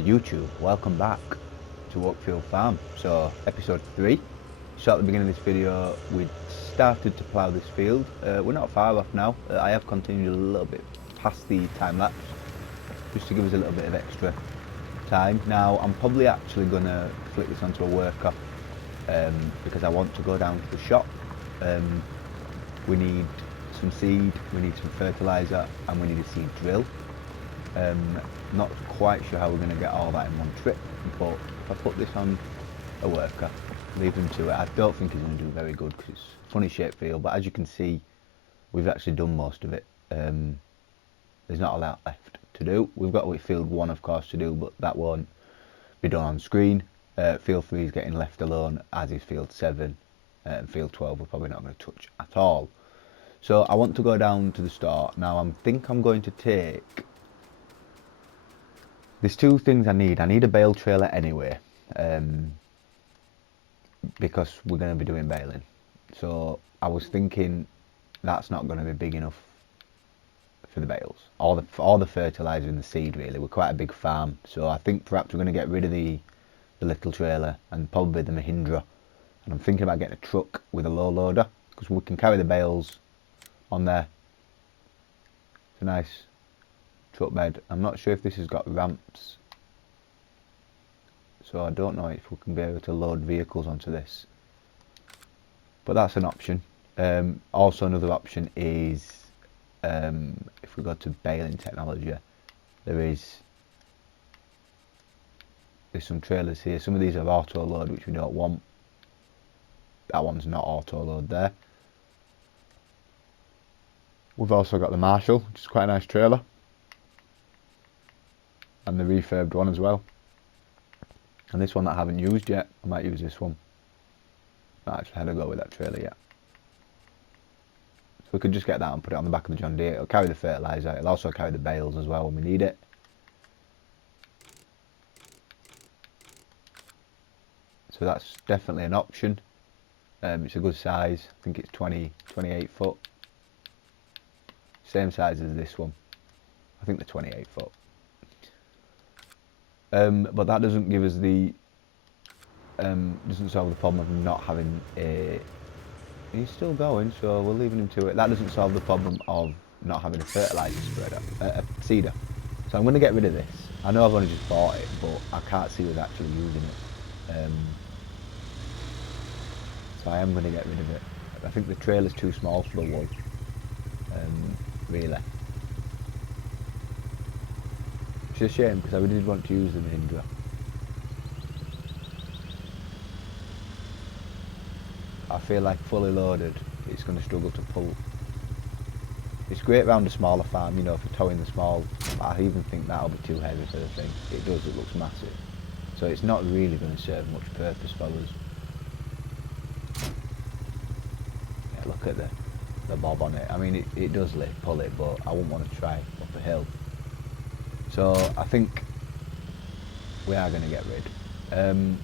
YouTube, welcome back to Oakfield Farm. So episode 3. So at the beginning of this video we started to plough this field. We're not far off now. I have continued a little bit past the time lapse just to give us a little bit of extra time. Now I'm probably actually going to flick this onto a worker because I want to go down to the shop. We need some seed, we need some fertiliser and we need a seed drill. Not quite sure how we're going to get all that in one trip, but if I put this on a worker, leave him to it, I don't think he's going to do very good because it's a funny shaped field, but as you can see we've actually done most of it. There's not a lot left to do. We've got field 1 of course to do, but that won't be done on screen. Field 3 is getting left alone, as is field 7, and field 12 we're probably not going to touch at all. So I want to go down to the store. Now I think I'm going to take... There's two things I need. I need a bale trailer anyway, because we're going to be doing baling. So I was thinking that's not going to be big enough for the bales, all the fertiliser and the seed really. We're quite a big farm, so I think perhaps we're going to get rid of the little trailer and probably the Mahindra. And I'm thinking about getting a truck with a low loader because we can carry the bales on there. It's a nice truck bed. I'm not sure if this has got ramps, so I don't know if we can be able to load vehicles onto this, but that's an option. Also another option is if we go to baling technology, there's some trailers here. Some of these are auto load, which we don't want. That one's not auto load there. We've also got the Marshall, which is quite a nice trailer, and the refurbed one as well. And this one that I haven't used yet, I might use this one. Not actually had a go with that trailer yet. So we could just get that and put it on the back of the John Deere. It'll carry the fertiliser, it'll also carry the bales as well when we need it. So that's definitely an option. It's a good size, I think it's 28 foot. Same size as this one. I think they're 28 foot. But that doesn't give us the doesn't solve the problem of not having a... He's still going, so we're leaving him to it. That doesn't solve the problem of not having a fertiliser spreader, a seeder. So I'm going to get rid of this. I know I've only just bought it, but I can't see us actually using it. So I am going to get rid of it. I think the trailer's too small for the wool, really. It's a shame because I really did want to use the Mahindra. I feel like fully loaded it's going to struggle to pull. It's great around a smaller farm, you know, for towing the small, but I even think that'll be too heavy for the thing. It does, it looks massive. So it's not really going to serve much purpose for us. Yeah, look at the bob on it. I mean it does pull it, but I wouldn't want to try up a hill. So I think we are going to get rid. And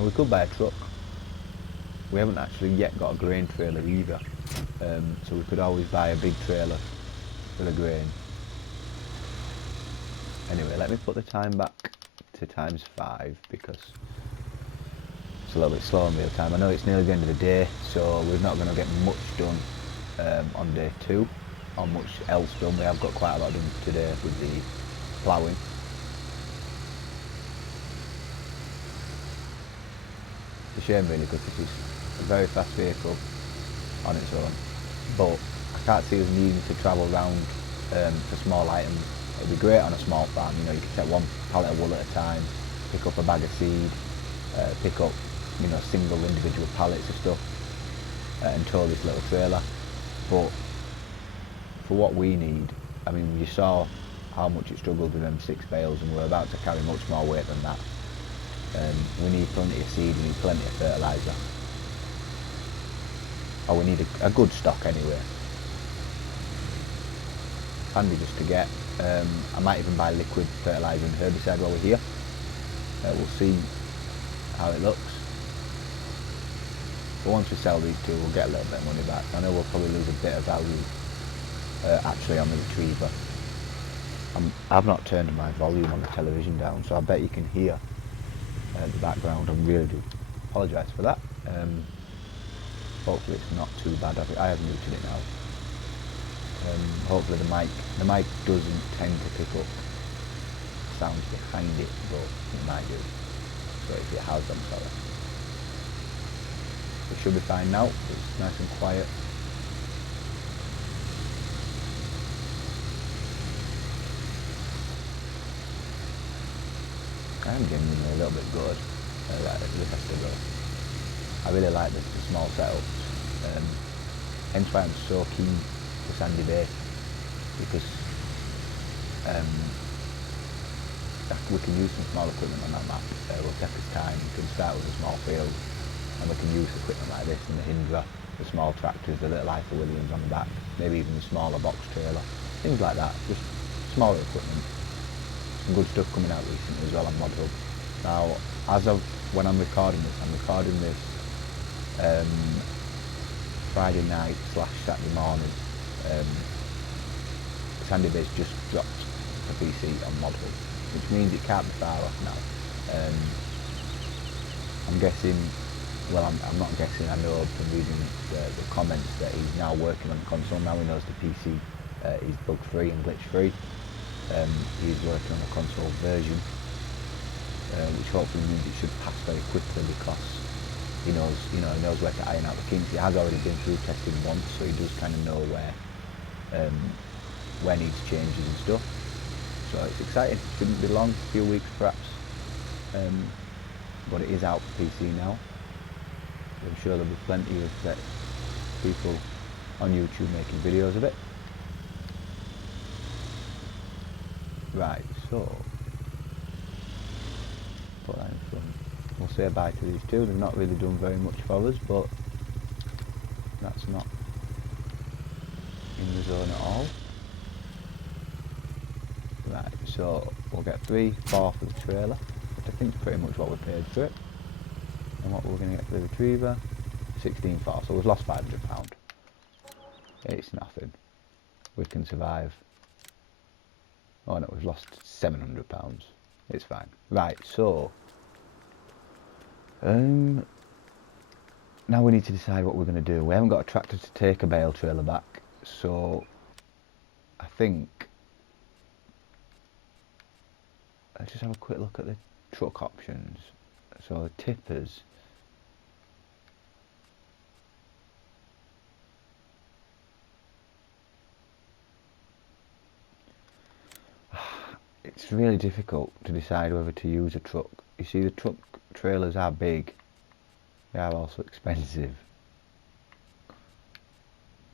we could buy a truck. We haven't actually yet got a grain trailer either, so we could always buy a big trailer for the grain. Anyway, let me put the time back to ×5 because it's a little bit slow in real time. I know it's nearly the end of the day, so we're not going to get much done on day 2. Or much else done. We have got quite a lot done today with the ploughing. It's a shame really because this is a very fast vehicle on its own, but I can't see us needing to travel around for small items. It would be great on a small farm, you know, you can take one pallet of wool at a time, pick up a bag of seed, pick up, you know, single individual pallets of stuff and tow this little trailer. But for what we need, I mean, you saw how much it struggled with them 6 bales and we're about to carry much more weight than that. We need plenty of seed, we need plenty of fertiliser. Or we need a good stock anyway. Handy just to get. I might even buy liquid fertiliser and herbicide while we're here. We'll see how it looks. But once we sell these two, we'll get a little bit of money back. I know we'll probably lose a bit of value actually on the retriever. I've not turned my volume on the television down, so I bet you can hear the background. I really do apologise for that. Hopefully it's not too bad. I have muted it now. Hopefully the mic doesn't tend to pick up sounds behind it, but it might do. So if it has, I'm sorry. It should be fine now. It's nice and quiet. I am genuinely a little bit good at the festival. I really like the small setups. Hence why I'm so keen for Sandy Bay, because we can use some small equipment on that map. We'll take us time. We can start with a small field, and we can use equipment like this, and the Hindra, the small tractors, the little Ifa Williams on the back, maybe even the smaller box trailer, things like that. Just smaller equipment. Some good stuff coming out recently as well on Mod Hub. Now, when I'm recording this Friday night / Saturday morning. Sandy Bay's just dropped a PC on Mod Hub, which means it can't be far off now. I'm guessing, well, I'm not guessing, I know from reading the comments that he's now working on the console. Now he knows the PC is bug free and glitch free. He's working on a console version, which hopefully means it should pass very quickly, because he knows where to iron out the kinks. He has already been through testing once, so he does kind of know where needs changes and stuff. So it's exciting. Shouldn't be long, a few weeks perhaps, but it is out for PC now. I'm sure there'll be plenty of people on YouTube making videos of it. Right, so put that in front. We'll say bye to these two. They've not really done very much for us, but that's not in the zone at all. Right, so we'll get 3, 4 for the trailer, which I think is pretty much what we paid for it. And what we're going to get for the retriever, 16.4, so we've lost £500. It's nothing. We can survive. Oh no, we've lost £700. It's fine. Right, so now we need to decide what we're going to do. We haven't got a tractor to take a bale trailer back, so I think let's just have a quick look at the truck options. So the tippers, it's really difficult to decide whether to use a truck. You see, the truck trailers are big, they are also expensive,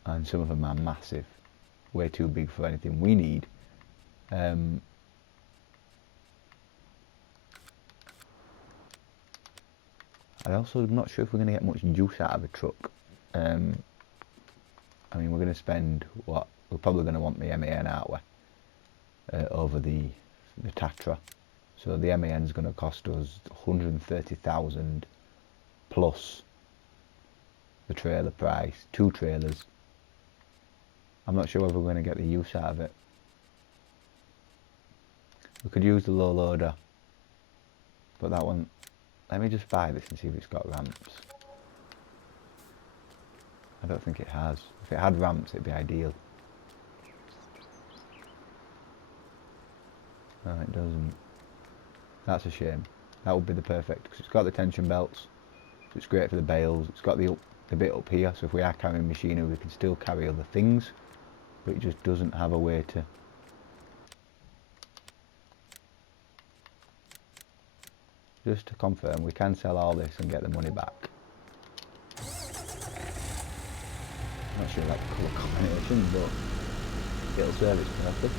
and some of them are massive, way too big for anything we need. I also am not sure if we're going to get much use out of a truck. I mean, we're going to spend what we're probably going to want the MAN, aren't we, over the Tatra. So the MAN is going to cost us 130,000 plus the trailer price, 2 trailers. I'm not sure whether we're going to get the use out of it. We could use the low loader, but that one, let me just buy this and see if it's got ramps. I don't think it has. If it had ramps, it'd be ideal. No, it doesn't. That's a shame. That would be the perfect, because it's got the tension belts, so it's great for the bales. It's got the bit up here, so if we are carrying machinery, we can still carry other things, but it just doesn't have a way to. Just to confirm, we can sell all this and get the money back. I'm not sure about the colour combination, but it'll serve its purpose.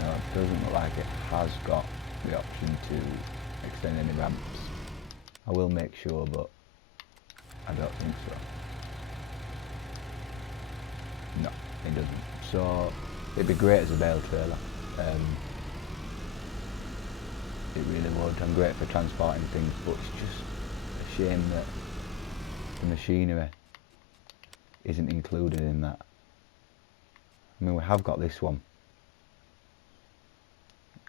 No, it doesn't look like it has got the option to extend any ramps. I will make sure, but I don't think so. No, it doesn't. So it'd be great as a bale trailer. It really would. I'm great for transporting things, but it's just a shame that the machinery isn't included in that. I mean, we have got this one.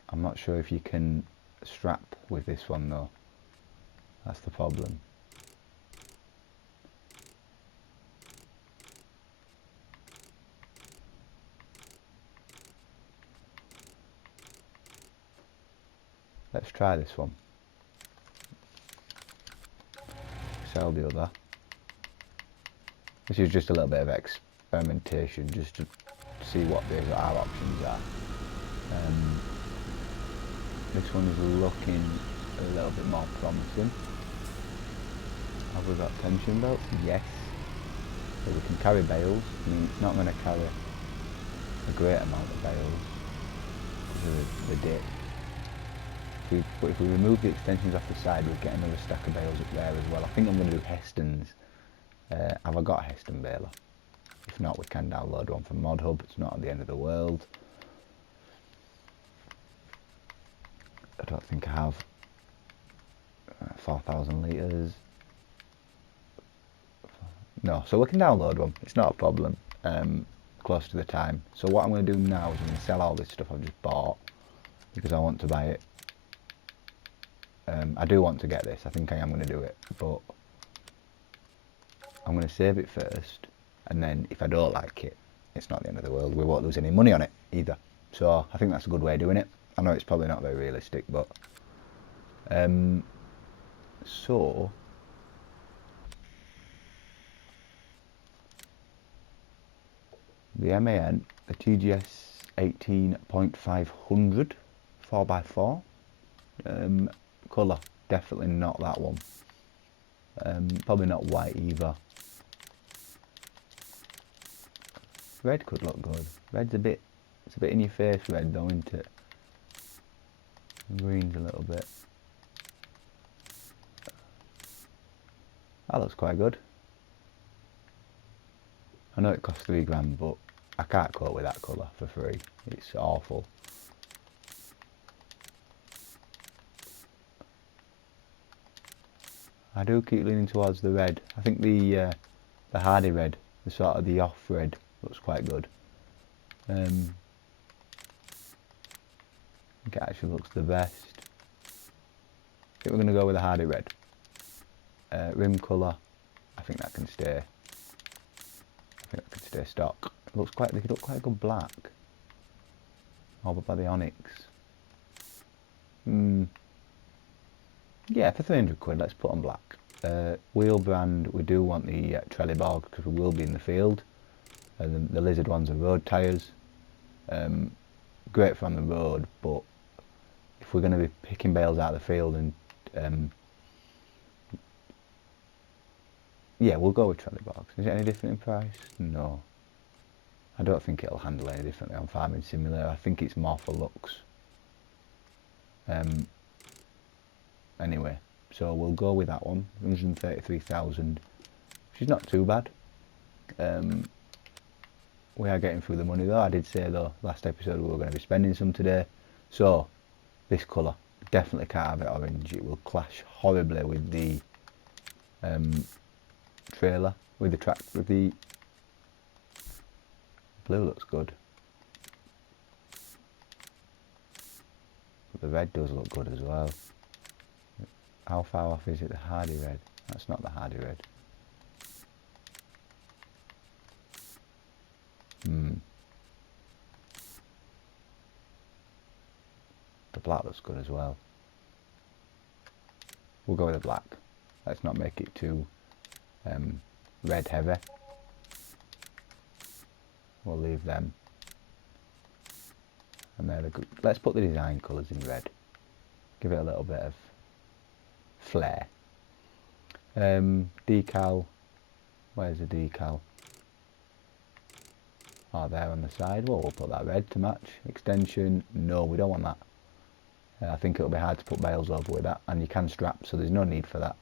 I'm not sure if you can strap with this one though. That's the problem. Let's try this one. Sell the other. This is just a little bit of experimentation, just to see what our options are. This one is looking a little bit more promising. Have we got tension belts? Yes. So we can carry bales. I mean, it's not going to carry a great amount of bales because of the dip. But if we remove the extensions off the side, we'll get another stack of bales up there as well. I think I'm going to do Heston's. Have I got a Heston baler? If not, we can download one from ModHub. It's not at the end of the world. I don't think I have 4,000 litres. No, so we can download one. It's not a problem. Close to the time. So what I'm going to do now is I'm going to sell all this stuff I've just bought because I want to buy it. I do want to get this. I think I am going to do it, but I'm going to save it first, and then if I don't like it, it's not the end of the world. We won't lose any money on it either. So I think that's a good way of doing it. I know it's probably not very realistic, but so the MAN, the TGS 18.500 4x4, colour, definitely not that one. Probably not white either. Red could look good. Red's it's a bit in your face red though, isn't it? Green's a little bit. That looks quite good. I know it costs £3 but I can't cope with that colour for free. It's awful. I do keep leaning towards the red. I think the hardy red, the sort of the off red, looks quite good. I think it actually looks the best. I think we're going to go with the hardy red. Rim colour, I think that can stay. I think that can stay stock. It looks quite. They could look quite a good black. Oh, but by the onyx. Yeah, for 300 quid, let's put on black. Wheel brand, we do want the Trelleborg because we will be in the field. The Lizard ones are road tyres. Great for on the road, but if we're going to be picking bales out of the field and yeah, we'll go with Trelleborgs. Is it any different in price? No. I don't think it'll handle any differently on Farming Simulator. I think it's more for looks. Anyway, so we'll go with that one. 133,000, which is not too bad. We are getting through the money though. I did say though, last episode we were going to be spending some today. So, this colour, definitely can't have it orange. It will clash horribly with the trailer, with the track, with the blue looks good. But the red does look good as well. How far off is it, the hardy red? That's not the hardy red. The black looks good as well. We'll go with the black. Let's not make it too red heavy. We'll leave them. And they're the good. Let's put the design colours in red. Give it a little bit of flair. Decal. Where's the decal? Oh, there on the side. Well, we'll put that red to match. Extension. No, we don't want that. I think it'll be hard to put bales over with that, and you can strap, so there's no need for that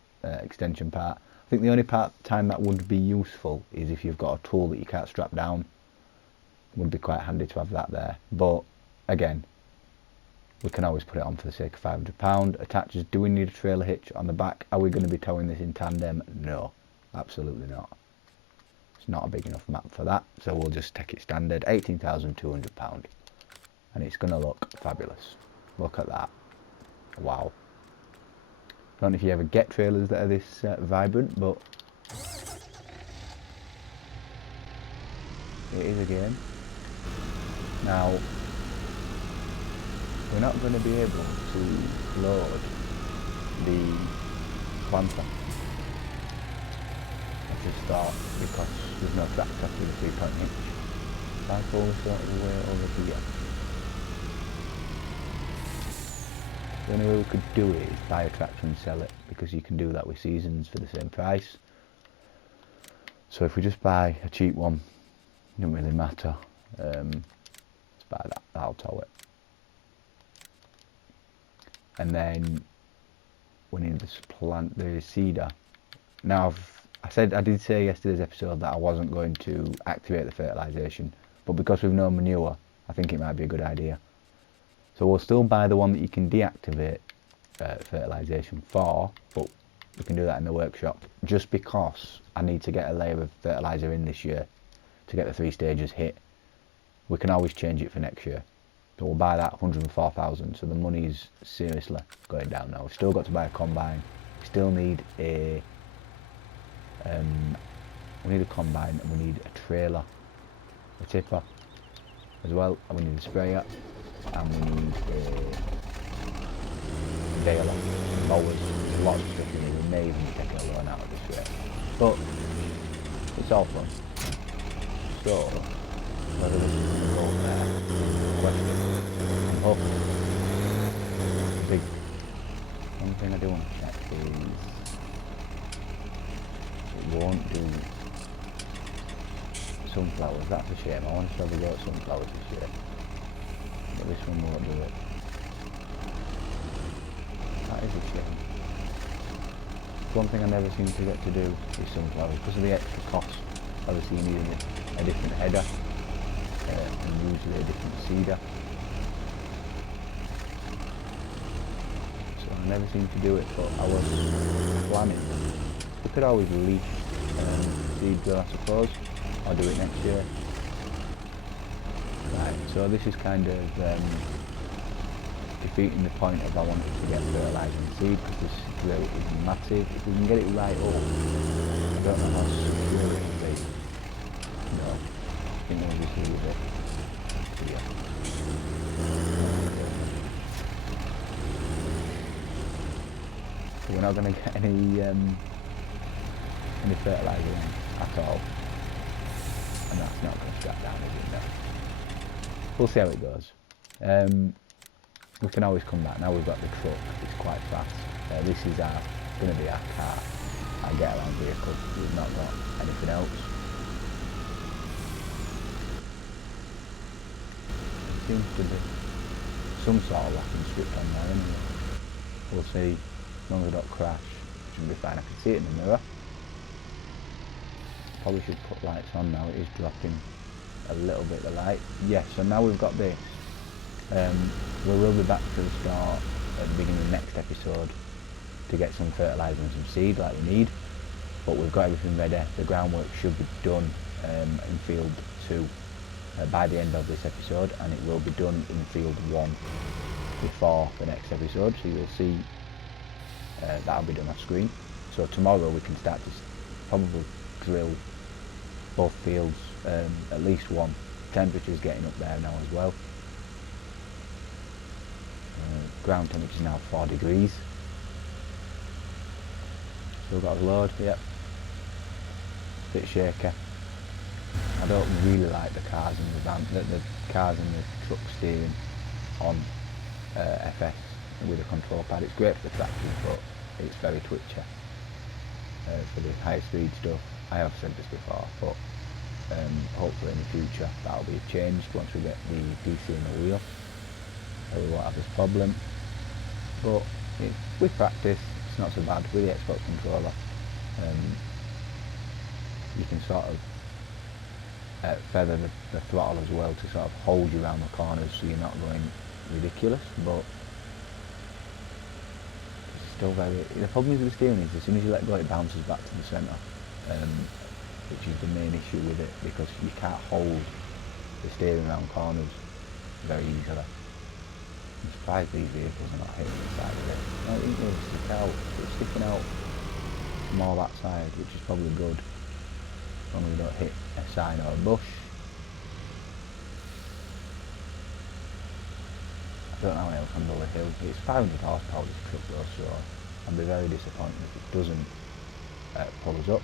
extension part. I think the only time that would be useful is if you've got a tool that you can't strap down. Would be quite handy to have that there. But again, we can always put it on for the sake of £500. Attachers, do we need a trailer hitch on the back? Are we going to be towing this in tandem? No, absolutely not. It's not a big enough map for that, so we'll just take it standard, £18,200, and it's going to look fabulous. Look at that. Wow. I don't know if you ever get trailers that are this vibrant, but it is a game. Now, we're not going to be able to load the planter. I just thought, because there's no tractor with a 3-point hitch. So I thought we sorted the way over here. The only way we could do it is buy a tractor and sell it, because you can do that with seasons for the same price. So if we just buy a cheap one, it doesn't really matter. Let's buy that, that'll tow it. And then we need to plant the seeder. Now I did say yesterday's episode that I wasn't going to activate the fertilisation, but because we've no manure, I think it might be a good idea. So we'll still buy the one that you can deactivate fertilisation for, but we can do that in the workshop, just because I need to get a layer of fertiliser in this year to get the 3 stages hit. We can always change it for next year. So we'll buy that 104,000, so the money's seriously going down now. We've still got to buy a combine. We still need a combine, and we need a trailer, a tipper as well, and we need a sprayer, and we need a baler, mowers. There's a lot of stuff we need. We may even be taking a loan out of this rate, but it's all fun. So whether this is going to go there is the question. I'm hoping. The big one thing I do want to check is it won't do sunflowers. That's a shame. I want to have a go at sunflowers this year, but this one won't do it. That is a shame. One thing I never seem to get to do is sunflowers because of the extra cost. Obviously you need a different header and usually a different seeder. So I never seem to do it, but I was planning. We could always leaf seed drill, I suppose, or do it next year. Right, so this is kind of defeating the point of I wanted to get fertilising seed, because this drill is massive. If we can get it right up, I don't know how secure it will be. No, I think we'll just leave it here. So we're not going to get any fertiliser in at all, and that's not going to strap down, is it? No. We'll see how it goes. We can always come back. Now we've got the truck, it's quite fast. This is going to be our car, our get around vehicle. We've not got anything else. There seems to be some sort of locking script on there anyway. We'll see. As long as I don't crash, it should be fine. I can see it in the mirror. Probably should put lights on now. It is dropping a little bit the light. Yes, so now we've got this. We will be back to the start at the beginning of the next episode to get some fertiliser and some seed like we need, but we've got everything ready. The groundwork should be done in field 2 by the end of this episode, and it will be done in field 1 before the next episode, so you will see that'll be done off screen. So tomorrow we can start to probably drill both fields, at least one. Temperature's getting up there now as well. Ground temperature is now 4 degrees. Still got a load, yep. Bit shaky. I don't really like the cars and the van, the cars and the truck steering on FS with a control pad. It's great for the tractors, but it's very twitchy for the high speed stuff. I have said this before, but hopefully in the future that'll be changed once we get the DC in the wheel. We won't have this problem, but with practice it's not so bad. With the Xbox controller you can sort of feather the throttle as well to sort of hold you around the corners, so you're not going ridiculous, but it's still very... The problem is with the steering is as soon as you let go it bounces back to the centre, which is the main issue with it, because you can't hold the steering around corners very easily. I'm surprised these vehicles are not hitting the side of it. No, it didn't really stick out. It's sticking out from all that side, which is probably good. As long as we don't hit a sign or a bush. I don't know how it'll handle the hill. It's 500 horsepower this truck though, so I'd be very disappointed if it doesn't pull us up.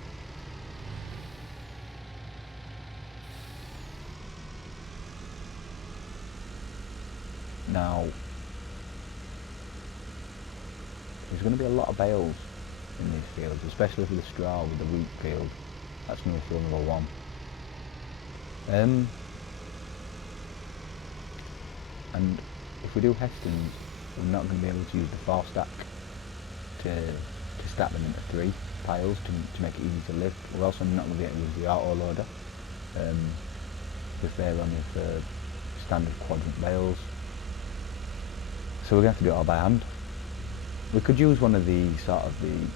Now, there's going to be a lot of bales in these fields, especially for the straw with the wheat field. That's going to be field number 1. And if we do Hestons, we're not going to be able to use the 4-stack to stack them into 3 piles to make it easy to lift. We're also not going to be able to use the auto loader if they're only for standard quadrant bales. So we're going to have to do it all by hand. We could use one of the sort of the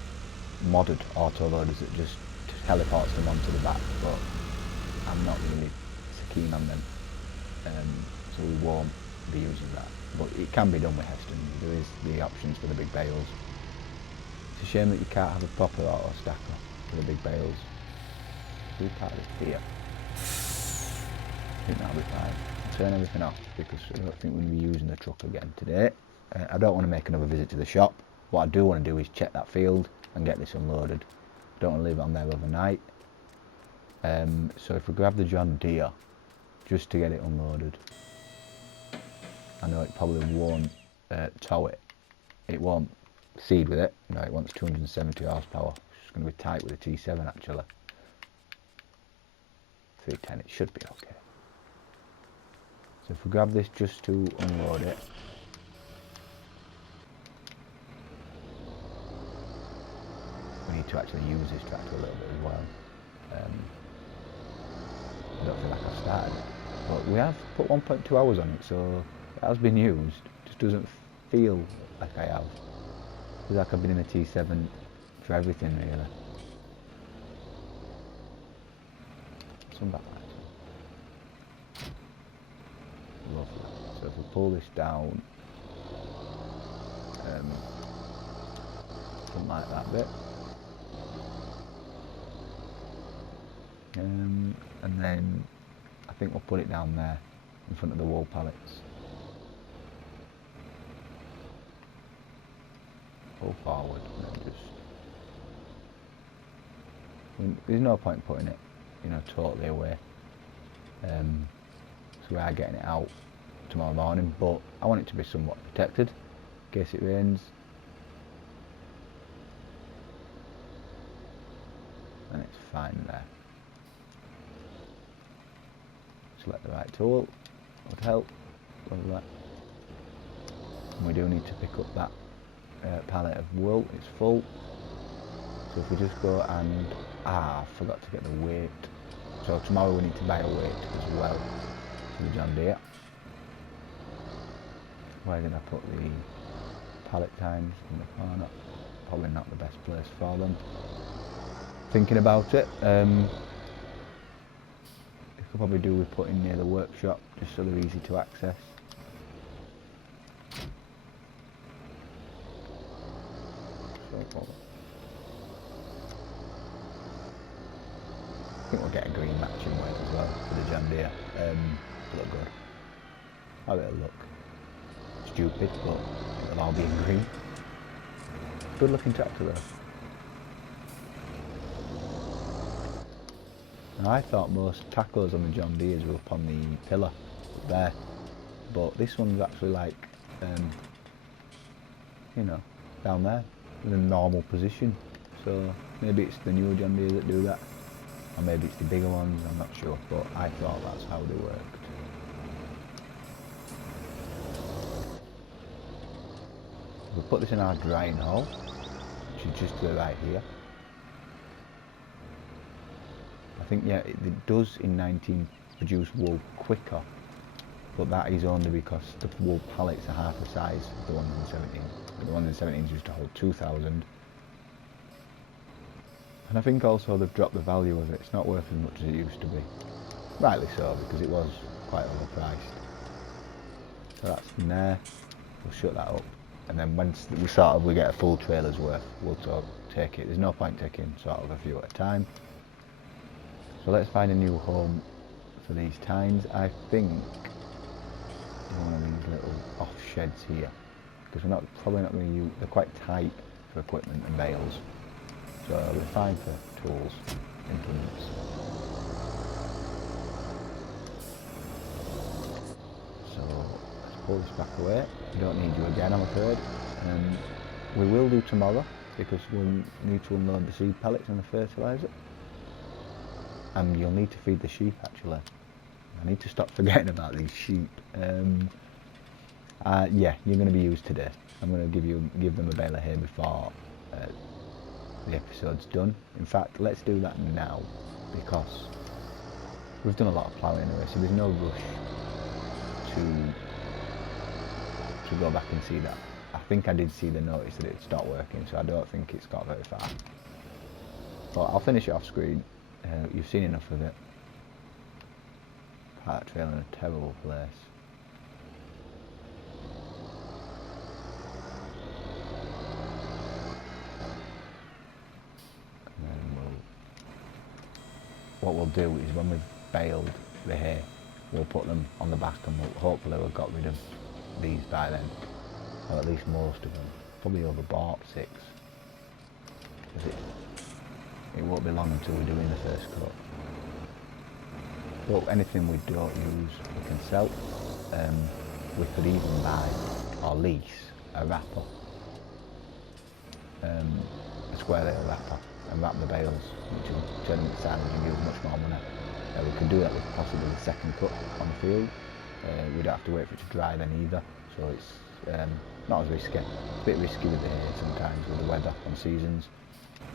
modded auto loaders that just teleports them onto the back, but I'm not really so keen on them, so we won't be using that. But it can be done with Heston. There is the options for the big bales. It's a shame that you can't have a proper auto stacker for the big bales. So we park this here. I think that'll be fine. I'll turn everything off because I don't think we'll be using the truck again today. I don't want to make another visit to the shop. What I do want to do is check that field and get this unloaded. I don't want to leave it on there overnight. So if we grab the John Deere just to get it unloaded, I know it probably won't tow it. It won't seed with it. No, it wants 270 horsepower. It's going to be tight with a T7 actually. 310, it should be okay. So if we grab this just to unload it, we need to actually use this tractor a little bit as well. I don't feel like I've started it, but we have put 1.2 hours on it, so it has been used. It just doesn't feel like I have. It feels like I've been in a T7 for everything really. Some backlights. Lovely. So if we pull this down, something like that bit. And then I think we'll put it down there in front of the wool pallets. Pull forward and then just... there's no point putting it, you know, totally away. So we are getting it out tomorrow morning, but I want it to be somewhat protected in case it rains. And it's fine there. Select the right tool, would help. And we do need to pick up that pallet of wool, it's full. So if we just go and, I forgot to get the weight. So tomorrow we need to buy a weight as well for the John Deere. Where did I put the pallet times in the corner? Probably not the best place for them. Thinking about it, could probably do with putting near the workshop just so they're easy to access. I think we'll get a green matching weight as well for the John Deere. Look good. How it'll look. Stupid, but it'll all be in green. Good looking tractor though. Now I thought most tacos on the John Deeres were up on the pillar up there, but this one's actually like, you know, down there in a normal position. So maybe it's the newer John Deeres that do that, or maybe it's the bigger ones, I'm not sure, but I thought that's how they worked. We'll put this in our drying hole, which is just to the right here. I think, yeah, it does in 19 produce wool quicker but that is only because the wool pallets are half the size of the ones in 17. But the ones in 17 used to hold 2,000. And I think also they've dropped the value of it. It's not worth as much as it used to be. Rightly so, because it was quite overpriced. So that's in there. We'll shut that up. And then once we get a full trailer's worth, we'll take it. There's no point taking sort of a few at a time. So let's find a new home for these tines. I think one of these little off sheds here, because we're probably not going to use. They're quite tight for equipment and bales, so we're fine for tools, implements. So let's pull this back away. We don't need you again, I'm afraid. We will do tomorrow because we'll need to unload the seed pellets and the fertiliser. And you'll need to feed the sheep actually. I need to stop forgetting about these sheep. Yeah, you're going to be used today. I'm going to give them a bale of hay before the episode's done. In fact, let's do that now because we've done a lot of ploughing anyway, so there's no rush to go back and see that. I think I did see the notice that it stopped working, so I don't think it's got very far. But I'll finish it off screen. You've seen enough of it. Part trail in a terrible place. And then what we'll do is when we've baled the hay, we'll put them on the back and hopefully we've got rid of these by then. Or at least most of them. Probably overbought 6. It won't be long until we're doing the first cut. But anything we don't use, we can sell. We could even buy or lease a wrapper, a square rail wrapper, and wrap the bales, which will turn them to silage and give us much more money. We could do that with possibly the second cut on the field. We don't have to wait for it to dry then either, so it's not as risky. It's a bit risky with the hay sometimes with the weather on seasons.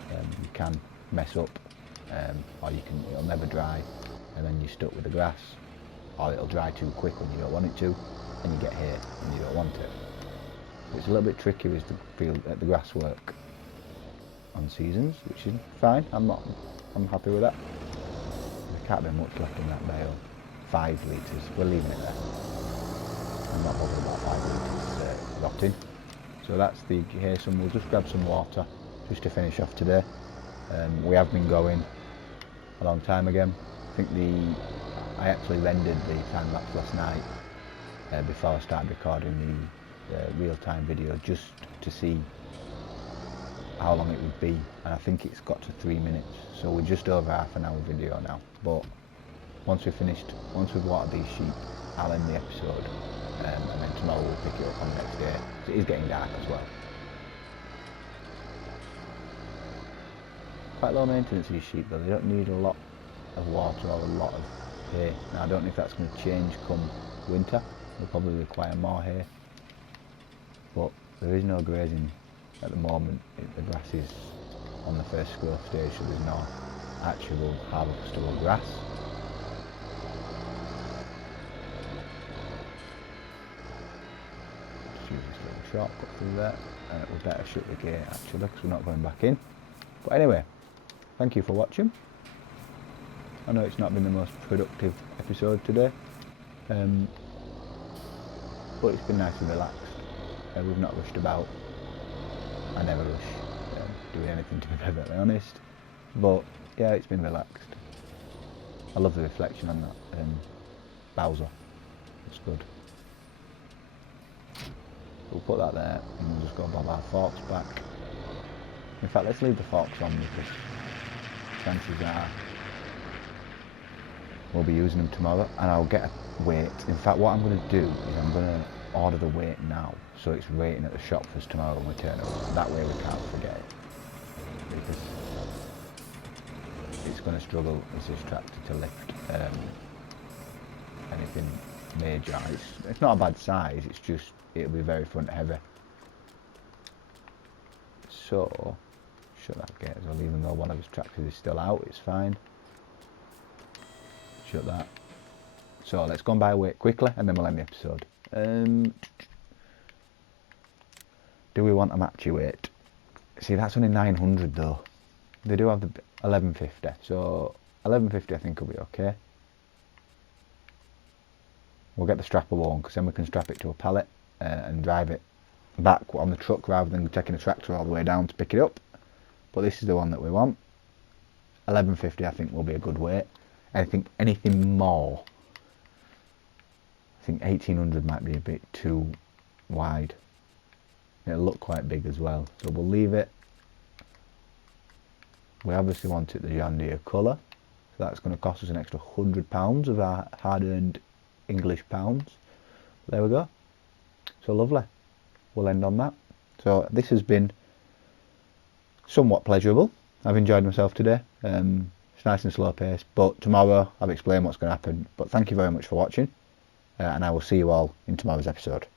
You can mess up, or it'll never dry, and then you're stuck with the grass, or it'll dry too quick when you don't want it to, and you get hay when you don't want it. It's a little bit tricky with the grass work on seasons, which is fine. I'm happy with that. There can't be much left in that bale. 5 litres. We're leaving it there. I'm not bothered about 5 litres rotting. So that's the hay. We'll just grab some water just to finish off today. We have been going a long time again. I think I actually rendered the time lapse last night before I started recording the real-time video just to see how long it would be, and I think it's got to 3 minutes, so we're just over half an hour video now. But once we've watered these sheep, I'll end the episode, and then tomorrow we'll pick it up on the next day. It is getting dark as well. Quite low maintenance these sheep though. They don't need a lot of water or a lot of hay. Now I don't know if that's going to change come winter. They'll probably require more hay, but there is no grazing at the moment. The grass is on the first growth stage, so there's no actual harvestable grass. Just use this little shortcut through there. We better shut the gate actually because we're not going back in. But anyway, thank you for watching. I know it's not been the most productive episode today, but it's been nice and relaxed. We've not rushed about. I never rush doing anything, to be perfectly honest, but yeah, it's been relaxed. I love the reflection on that Bowser. It's good. We'll put that there and we'll just go bob our forks back. In fact, let's leave the forks on because chances are we'll be using them tomorrow, and I'll get a weight. In fact, what I'm going to do is I'm going to order the weight now, so it's waiting at the shop for us tomorrow when we turn up. That way we can't forget it, because it's going to struggle as this tractor to lift anything major. It's not a bad size, it's just it'll be very front heavy. So shut that gate as well, even though one of his tractors is still out, it's fine. Shut that. So let's go and buy a weight quickly and then we'll end the episode. Do we want a matchy weight? See, that's only 900 though. They do have the 1150, so 1150 I think will be okay. We'll get the strappable one because then we can strap it to a pallet and drive it back on the truck rather than taking a tractor all the way down to pick it up. But this is the one that we want. 1150 I think will be a good weight. I think anything more, I think 1800 might be a bit too wide. It'll look quite big as well, so we'll leave it. We obviously want it the John Deere colour, so that's going to cost us an extra £100 of our hard-earned English pounds. There we go. So lovely. We'll end on that. So this has been somewhat pleasurable. I've enjoyed myself today. It's nice and slow paced, but tomorrow I've explained what's going to happen. But thank you very much for watching, and I will see you all in tomorrow's episode.